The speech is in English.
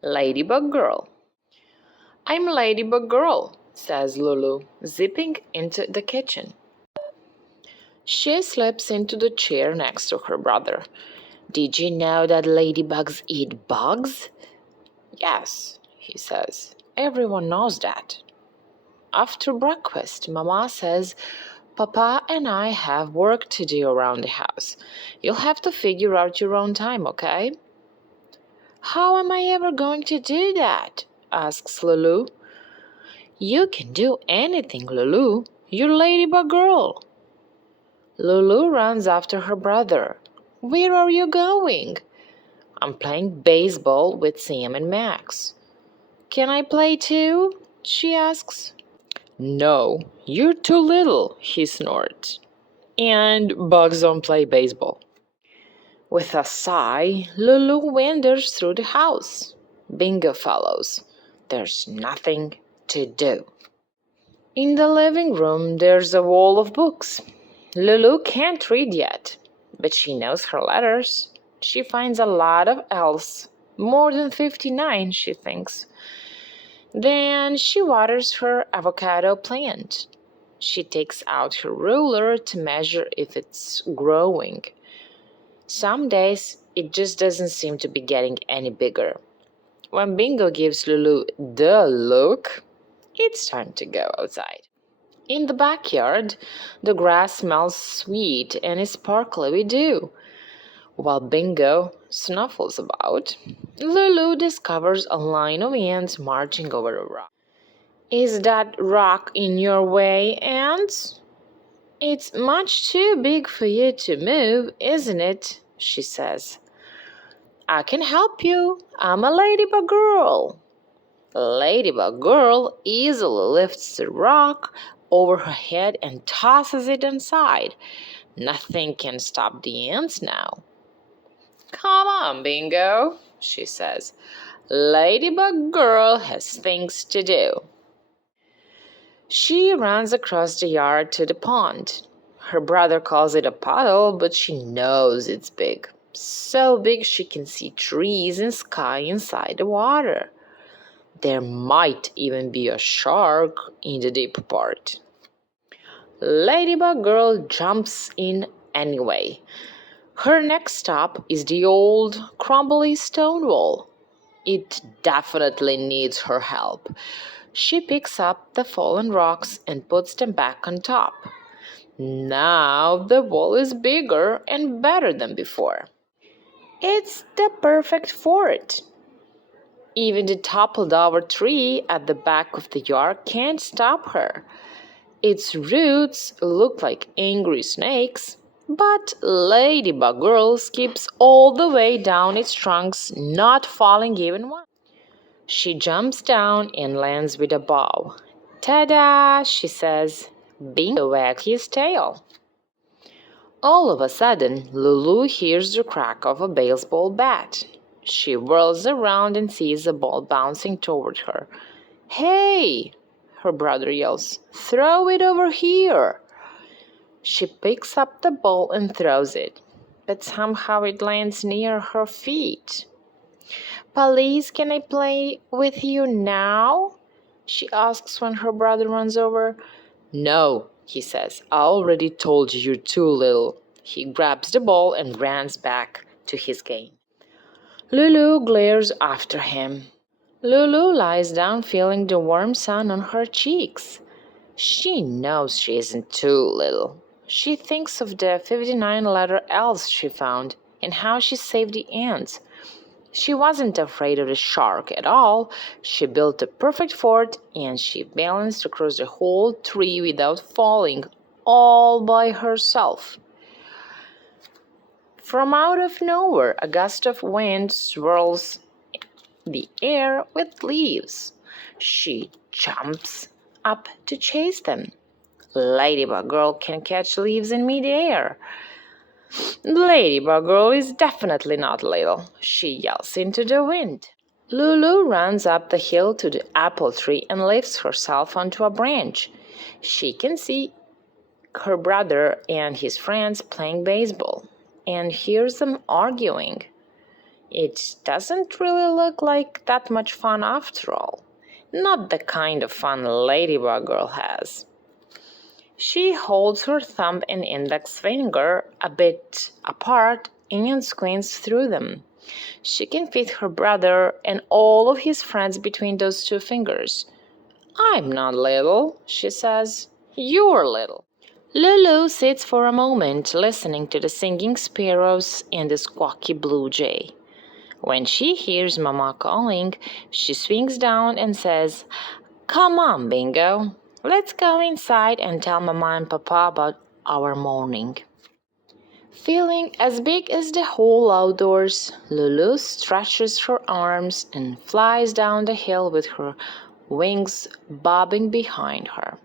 Ladybug Girl. I'm Ladybug Girl, says Lulu, zipping into the kitchen. She slips into the chair next to her brother. Did you know that ladybugs eat bugs? Yes, he says. Everyone knows that. After breakfast, Mama says, Papa and I have work to do around the house. You'll have to figure out your own time, okay? How am I ever going to do that? Asks Lulu. You can do anything, Lulu. You're Ladybug Girl. Lulu runs after her brother. Where are you going? I'm playing baseball with Sam and Max. Can I play too? She asks. No, you're too little, he snorts. And bugs don't play baseball. With a sigh, Lulu wanders through the house. Bingo follows. There's nothing to do. In the living room, there's a wall of books. Lulu can't read yet, but she knows her letters. She finds a lot of L's, more than 59, she thinks. Then she waters her avocado plant. She takes out her ruler to measure if it's growing. Some days it just doesn't seem to be getting any bigger. When Bingo gives Lulu the look, it's time to go outside. In the backyard, the grass smells sweet and is sparkly with dew. While Bingo snuffles about, Lulu discovers a line of ants marching over a rock. Is that rock in your way, ants? It's much too big for you to move, isn't it? She says. I can help you. I'm a ladybug girl. Ladybug Girl easily lifts the rock over her head and tosses it inside. Nothing can stop the ants now. Come on, Bingo, she says. Ladybug Girl has things to do. She runs across the yard to the pond. Her brother calls it a puddle, but she knows it's big. So big she can see trees and sky inside the water. There might even be a shark in the deep part. Ladybug Girl jumps in anyway. Her next stop is the old, crumbly stone wall. It definitely needs her help. She picks up the fallen rocks and puts them back on top. Now the wall is bigger and better than before. It's the perfect fort. Even the toppled-over tree at the back of the yard can't stop her. Its roots look like angry snakes, but Ladybug Girl skips all the way down its trunks, not falling even once. She jumps down and lands with a bow. Ta-da, she says. Bingo wags his tail. All of a sudden, Lulu hears the crack of a baseball bat. She whirls around and sees a ball bouncing toward her. Hey! Her brother yells. Throw it over here! She picks up the ball and throws it, but somehow it lands near her feet. Please, can I play with you now? She asks when her brother runs over. No, he says. I already told you you're too little. He grabs the ball and runs back to his game. Lulu glares after him. Lulu lies down feeling the warm sun on her cheeks. She knows she isn't too little. She thinks of the 59 letter L's she found and how she saved the ants. She wasn't afraid of the shark at all. She built a perfect fort and she balanced across the whole tree without falling, all by herself. From out of nowhere, a gust of wind swirls the air with leaves. She jumps up to chase them. Ladybug Girl can catch leaves in midair. Ladybug Girl is definitely not little. She yells into the wind. Lulu runs up the hill to the apple tree and lifts herself onto a branch. She can see her brother and his friends playing baseball and hears them arguing. It doesn't really look like that much fun after all. Not the kind of fun Ladybug Girl has. She holds her thumb and index finger a bit apart and squints through them. She can fit her brother and all of his friends between those two fingers. I'm not little, she says. You're little. Lulu sits for a moment listening to the singing sparrows and the squawky blue jay. When she hears Mama calling, she swings down and says, Come on, Bingo. Let's go inside and tell Mama and Papa about our morning. Feeling as big as the whole outdoors, Lulu stretches her arms and flies down the hill with her wings bobbing behind her.